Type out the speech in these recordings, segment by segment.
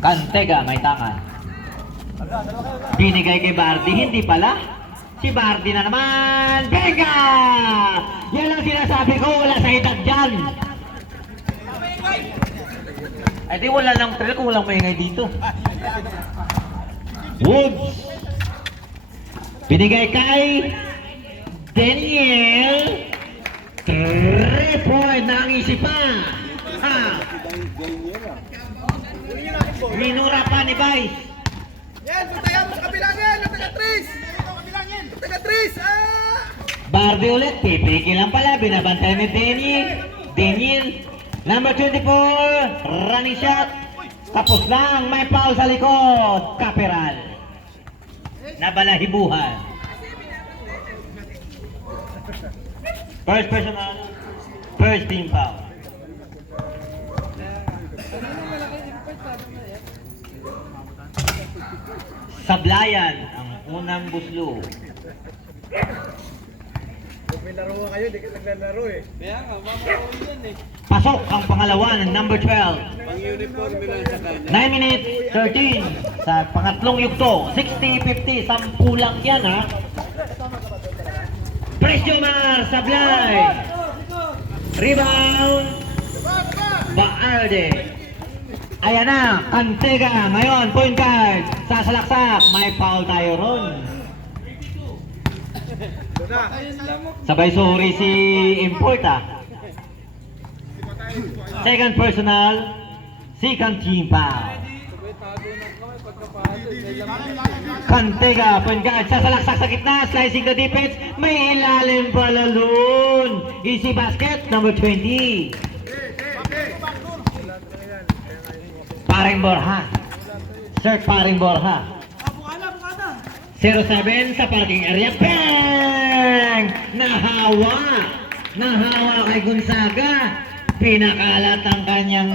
Cantega may tangan. Binigay kay Bardi, hindi pala. Si Bardi na naman. Benga! Yan ang sinasabi ko, wala sa edad dyan. Ay di wala lang trail kung walang maingay dito. Woods. Binigay kay Daniel. 3 point na ang isipan. Ha? Minura pa ni Vice. Yan, puntayan mo sa kabilangan. Taga-Tris. Taga-Tris. Bardi ulit. Pipiki lang pala. Binabantay ni Daniel. Number 24. Running shot. Tapos lang. May foul sa likod. Caperal. Nabalahibuhan. First personal. First team foul. Sablayan ang unang buslo. Kung may laro kayo, di ka naglalaro eh. Kaya nga, mamalaro yan eh. Pasok ang pangalawa ng number 12. Pang-uniform lang sa kanya. 9 minutes 13 sa pangatlong yugto. 60-50, 10 lang yan ha. Presyo Mar, Sablay. Rebound. Baalde. Ayan na, Cantega. Ngayon, point guard. Sasalaksak. May foul tayo ron. Sabay sorry si Import ah. Second personal. Second team foul. Cantega, point guard. Sasalaksak sa gitna. Slicing the defense. May ilalim pala dun. Easy basket, number 20. Paring Borja. Sir Paring Borja. 07 sa parking area. Bang! Nahawa. Nahawa kay Gonzaga. Pinakalat ang kanyang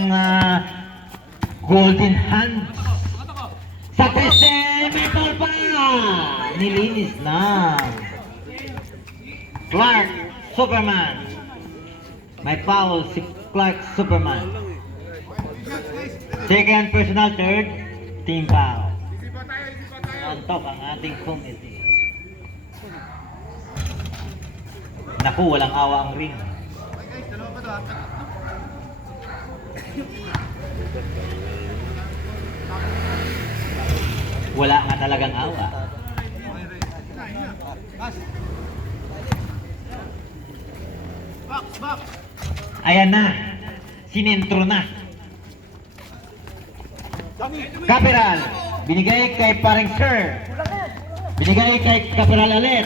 golden hands. Sa peste, may foul pa. Nilinis na. Clark Superman. May foul si Clark Superman. Second personal, third team foul. Antok ang ating committee. Naku, walang awa ang ring. Wala nga talagang awa. Ayan na. Sinentro na. Caperal. Binigay kay Paring Sir. Binigay kay Caperal ulit.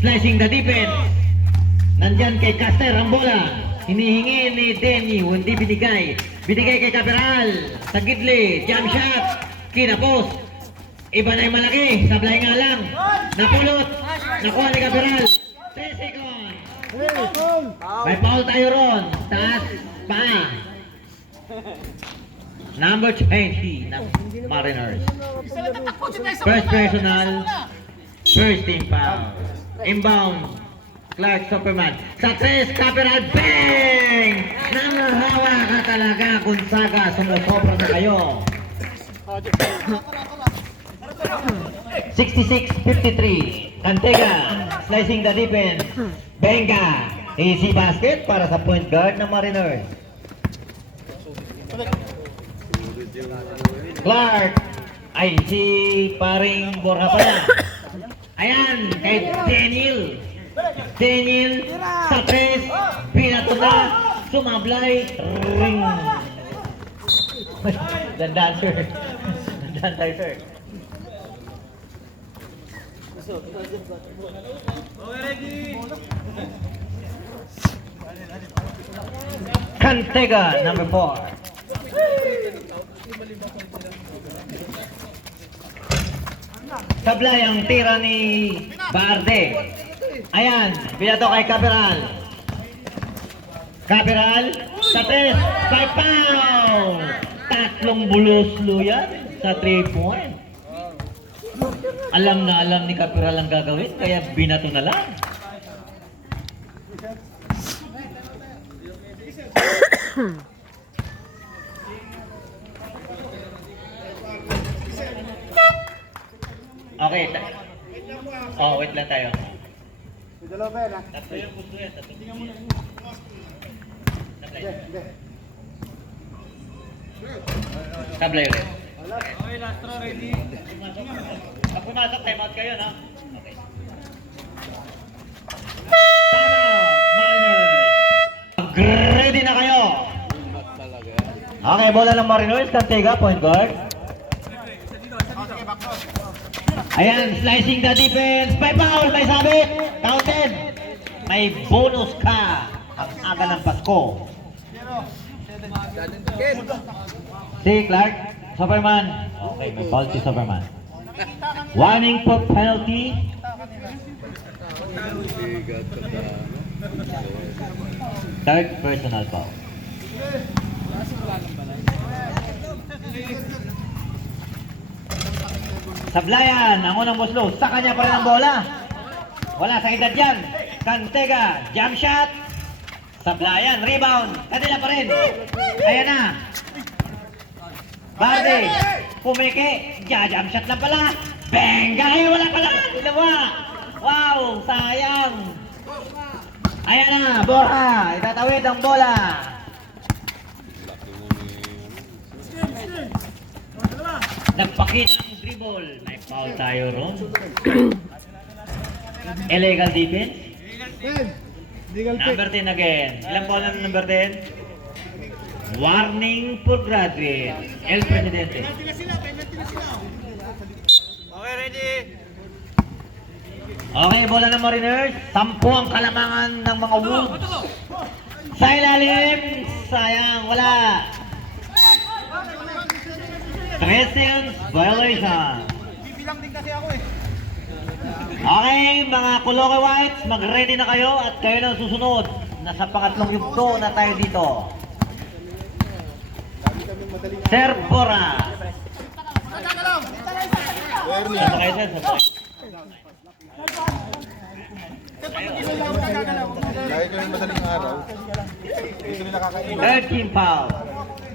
Slicing the defense. Nandyan kay Caster ang bola. Hinihingi ni Denny. Hindi binigay. Binigay kay Caperal. Sa gidli. Jump shot. Kinapos. Iba na yung malaki. Sablay nga lang. Napulot. Nakuha ni Caperal. 3 seconds. May foul tayo ron. Taas pa. Number 20 ng Mariners. First personal. First team foul. Inbound. Clark Superman. Sa 3. Caperal. Bang! Nangahawa ka talaga. Gonzaga. Sumusobra na kayo. 66-53. Cantega slicing the defense. Benga. Easy basket para sa point guard ng Mariners. Clark. Ay, si Paring Borja pala. Ayan, kay Daniel. Daniel sa press. Pinato na. Sumablay. Ring. Dandaan, sir. Dandaan tayo, sir. Cantega, number 4. Sablay ang tira ni Barde. Ayan, binato kay Caperal. Caperal, sa 3, 5 pound. Tatlong buluslo yan sa 3 point. Alam na alam ni Caperal ang gagawin, kaya binato na lang. Okay. Oh, wait lang tayo. Dalawa pa yan ha? Tatlo yung gusto yan. Tatlo. Sablay ulit. Okay, last throw ready. Pag pumasok, time out kayo, no? Okay. Timeout, Mariners! Ready na kayo! Okay, bola ng Mariners. Cantega, point guard. Ayan, slicing the defense. May foul, may sabit. Counted. May bonus ka. Ang aga ng Pasko. Si Clark, Superman. Okay, may foul si Superman. Warning for penalty. Third personal foul. Sablayan, ang unang muslo. Sa kanya pa rin ang bola. Wala sa edad yan. Cantega, jump shot. Sablayan, rebound. Kanila pa rin. Ayan na. Barde, pumiki. Jump shot lang pala. Bengay, wala pala. Dalawa. Wow, sayang. Ayan na, Borja. Itatawid ang bola. Nagpakita ang dribble. May foul tayo ron. Illegal defense. Number 10 again. Ilang foul ng number 10? Warning for graduate. El Presidente. Okay, ready. Okay, bola ng Mariners. 10 ang kalamangan ng mga Wolves. Sa ilalim. Sayang, wala. 3 seconds violation. Bibilang din kasi ako eh. Okay, mga Kuloke Whites, mag-ready na kayo at kayo na ang susunod. Nasa pangatlong yugto na tayo dito. Sir Bora. Saan kayo, sir? Kahit yung madaling araw, dito nila kakainin. Third team foul.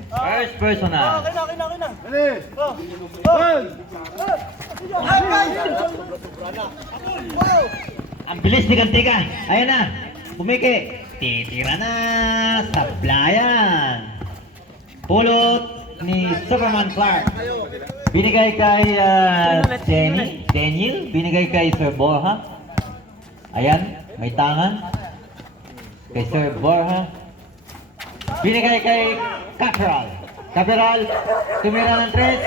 First personal. Ready? Ang bilis ni Cantega. Ayan na. Pumiki. Titira na. Sablayan. Pulot ni Superman Clark. Binigay kay Daniel. Binigay kay Sir Borja. Ayan. May tangan. Kay Sir Borja. Binigay kay Caperal. Caperal. Tumira ng 3.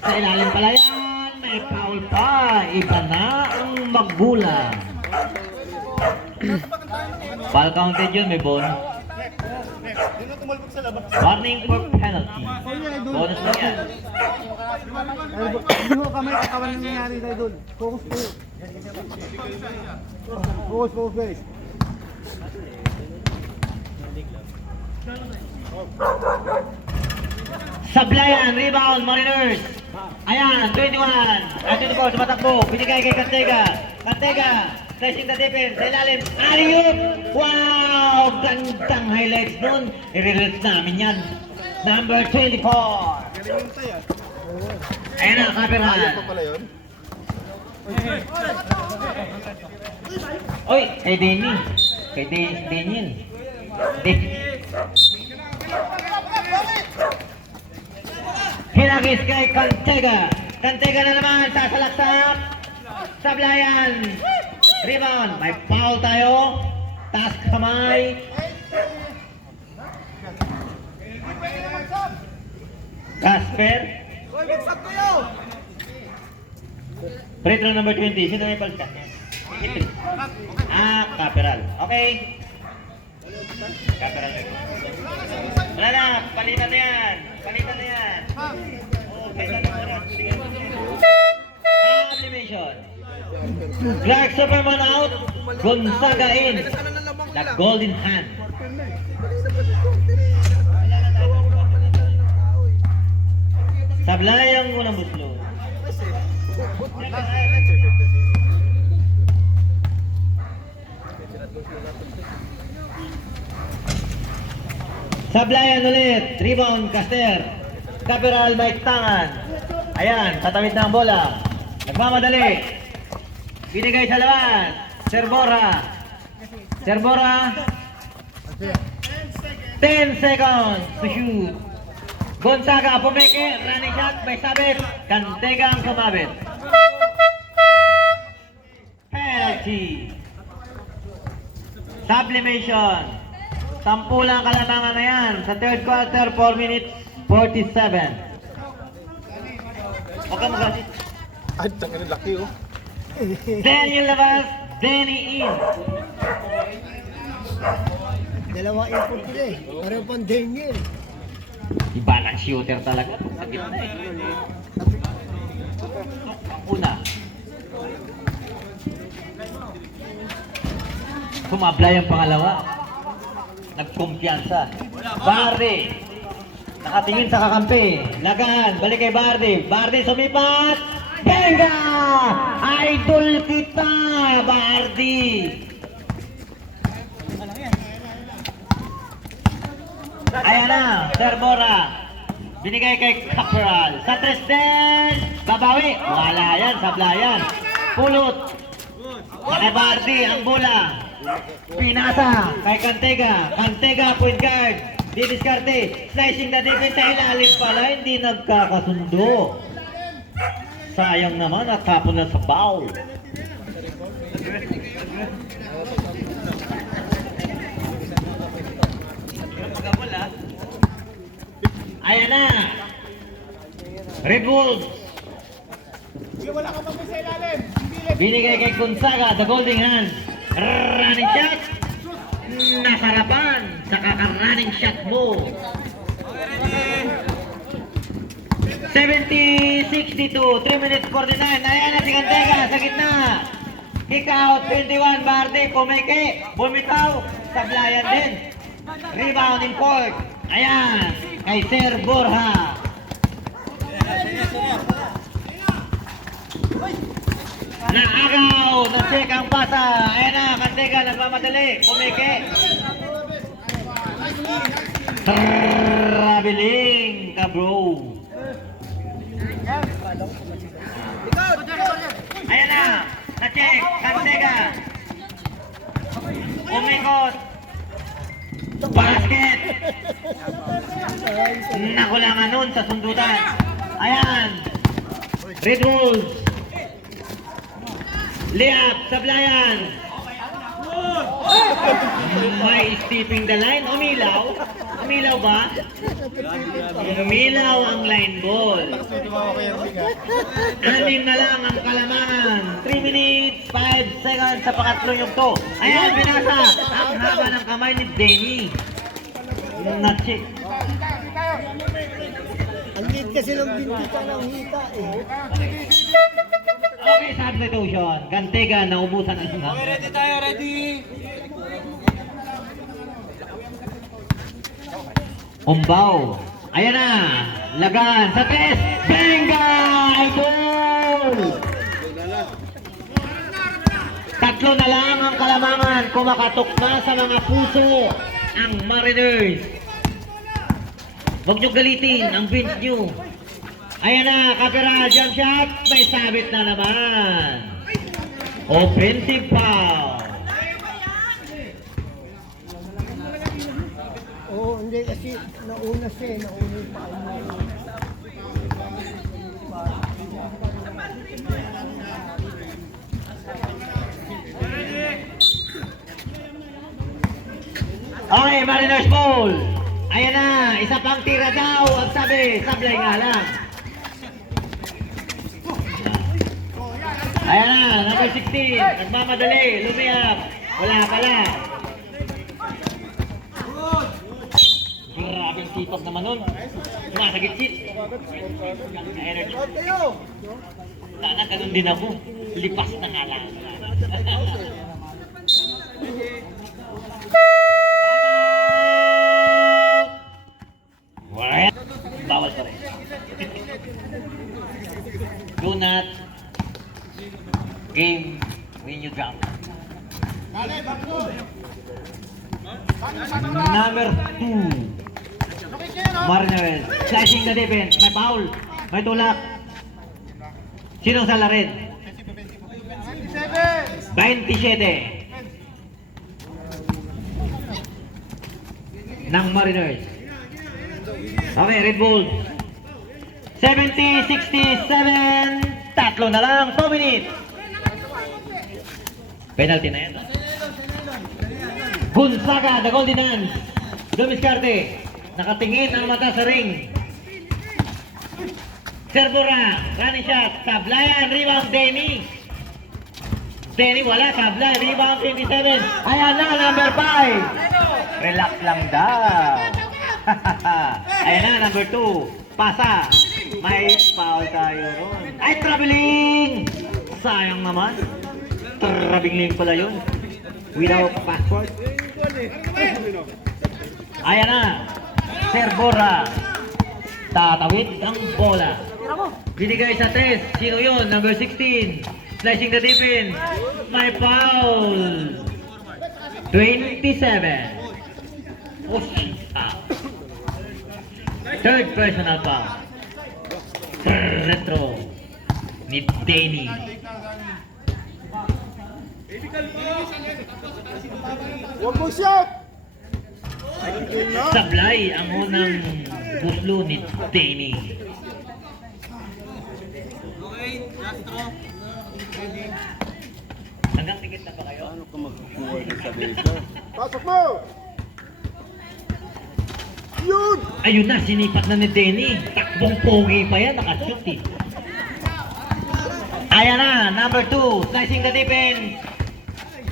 Sa ilalim pala yan. May foul pa. Iba na ang magbulang. Foul counted yun, may bonus. Warning for penalty. Bonus lang yan. Hindi mo kamay katawan ng nangyari tayo doon. Focus kayo. Focus guys. Sablayan, rebound, Mariners. Ayan, 21. At 24, sumatakbo. Binigay kay Cantega. Cantega, slicing the defense. Sa ilalim. Alley-oop! Wow! Gandang highlights nun. I-release namin yan. Number 24. Ayan na, Caperal. Pala yun? Oy, kay Denny. Kay Daniel. Hinagis kay Cantega. Cantega na naman, sasalaksak. Sablayan. Rebound. May foul tayo. Taas kamay. Casper. Hoy, mag-stop kayo! Free throw number 20. Sino may palta? Caperal. Okay. Caperal. Wala na. Palitan na yan. Palitan na yan. Oh, kailan na oras. Animation. Clark Superman out. Gonzaga in. The golden hand. Sablay ang unang buslo. Sablayan ulit. Rebound, Caster. Caperal, may tangan. Ayan, tatawid na ang bola. Nagmamadali. Binigay sa labas. Serbora. Serbora. 10 seconds to shoot. Gonzaga pumeke. Running shot. May sabit. Cantega ang sumabit. Penalty. Sublimation. 10 lang kalamangan na yan. Sa third quarter, 4 minutes 47. Huwag ka magalit. Ay, tangin ang laki oh. Daniel labas, Danny in. Dalawa import nila eh. Pareho pang Daniel. Iba ng shooter talaga. Sa gitna eh. Una. Sumabla yung pangalawa. Nagkumpiyansa. Bardi. Nakatingin sa kakampi. Lagan. Balik kay Bardi. Bardi sumipat. Benga! Idol kita, Bardi. Ayan na, Serbora. Binigay kay Caporal. Sa Tristan. Babawi. Wala yan, sablayan. Pulot. Kay Bardi, ang bola. Pinasa kay Cantega. Cantega, point guard. Didiskarte. Slicing the defense sa ilalim pala. Hindi nagkakasundo. Sayang naman, natapon na sa foul. Ayan na. Red Wolves. Wala ka pa sa ilalim. Binigay kay Gonzaga, the Golden Hand. Running shot. Nasarapan sa kaka-running shot mo. 70-62, 3 minutes 49. Ayan na si Cantega sa gitna. Kick out, 21, Bardi, pumeke, bumitaw, sablayan din. Rebound in court. Ayan, kay Sir Borja. Naagaw, na-check ang pasa. Ayan na, Cantega, nagmamadali, pumeke. Traveling ka bro. Ayan na, na-check, Cantega. Umikot. Basket. Nakulangan nun sa sundutan. Ayan. Red Wolves. Layup, sablayan. May stepping the line. Umilaw. Umilaw ba? Umilaw ang line ball. Anim na lang ang kalamangan. 3 minutes, 5 seconds sa pangatlong yung to. Ayan, binasa. Ang haba ng kamay ni Denny. Na-check. Ang liit kasi ng bintika ng hita eh. Okay, substitution. Cantega, naubusan ang sangam. Ready tayo, ready. Umbaw. Ayan na. Lagan sa tres. Benga! Idol! Tatlo na lang ang kalamangan. Kumakatok na sa mga puso ang Mariners. Huwag nyo galitin ang bench nyo. Ayan na. Kapira. Jump shot. May sabit na naman. Offensive foul. Oo, hindi kasi nauna siya eh. Nauna yung paano. Okay, Mariners ball. Ayan na, isa pang tira daw. Ang sabi, sablay nga lang. Ayan na, number 16. Nagmamadali, lumiyap. Wala pala. Grabing sipag naman nun. Sumasagit-sit. Energy. Sana ganun din ako. Lipas na nga lang. Wala. Bawal pa rin. Do not game when you jump. Number 2. Mariners. Slashing the defense. May foul. May tulak. Sino sa larin? 27 ng Mariners. Okay, Red Bulls. 70-67. Tatlo na lang. 2 minutes. Penalty na yan. Gonzaga, the Golden Hands. Dumiskarte. Nakatingin ang mata sa ring. Serbura, running shot. Tablayan, rebound, Denny. Denny wala, tablay. Rebound, 27. Ayan na, number 5. Relax lang daw. Ayan na, number 2. Pasa. May foul tayo ron. Ay, traveling! Sayang naman. Traveling pala yun. Without passport. Ayan na. Serbora. Tatawid ang bola. Binigay sa 3. Sino yun? Number 16. Slicing the defense. May foul. 27. Push out. Third personal foul. Retro ni Denny. Huwag mo shot! Sablay ang unang buslo ni Denny. Hanggang tingit na ba kayo? Pasok mo! Yun! Ayun na, sinipat na ni Denny. Takbong pogi pa yan, nakashoot eh. Ayan na, number 2, slicing the defense.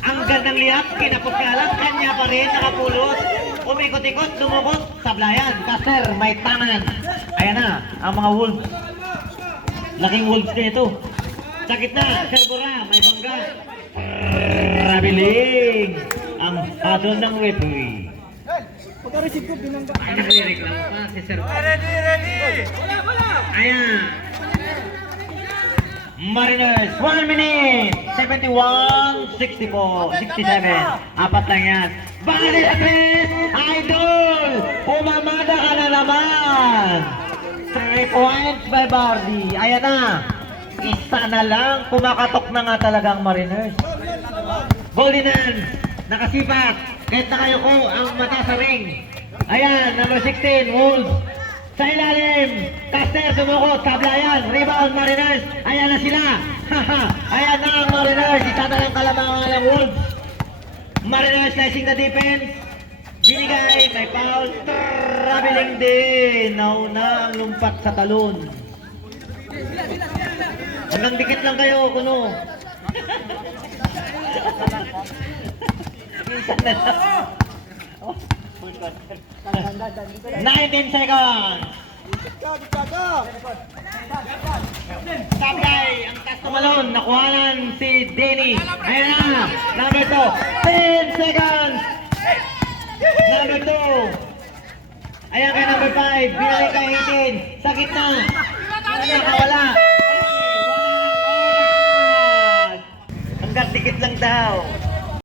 Ang gandang liap, kinapusyalan, kanya pa rin, nakapulot. Umikot-ikot, dumukot, sablayan. Caster, may tangan. Ayan na, ang mga Wolves. Laking Wolves na ito. Sa gitna, Serbora, may bangga. Rabiling. Ang hadol ng referee. Pagka-receive ko, binangga. Ay, nagre-reklamo pa si Serbora. Ready! Ayan. Mariners, 1 minute, 71-64, 67, apat lang yan. Bali sa 3, Idol! Umamada ka na naman! 3 points by Bardi. Ayan na, isa na lang, kumakatok na nga talaga ang Mariners. Golden Hands, nakasipat, kahit nakayuko ang mata sa ring. Ayan, number 16, Wolves. Sa ilalim, Caster sumukot, sablayan, rebound Mariners, ayan na sila, ayan na ang Mariners, isa na lang kalamangan ng Wolves. Mariners slicing the defense, binigay, may foul, traveling din, nauna ang lumpat sa talon. Hanggang dikit lang kayo, kuno. Minsan na lang. 19 seconds. Sabay, ang tas tumalon, nakuhanan si Denny. Ayan na, number 2, 10 seconds. Number 2. Ayan kay number 5, binalik kay 18. Sa gitna, nakawala. Hanggang tikit lang daw.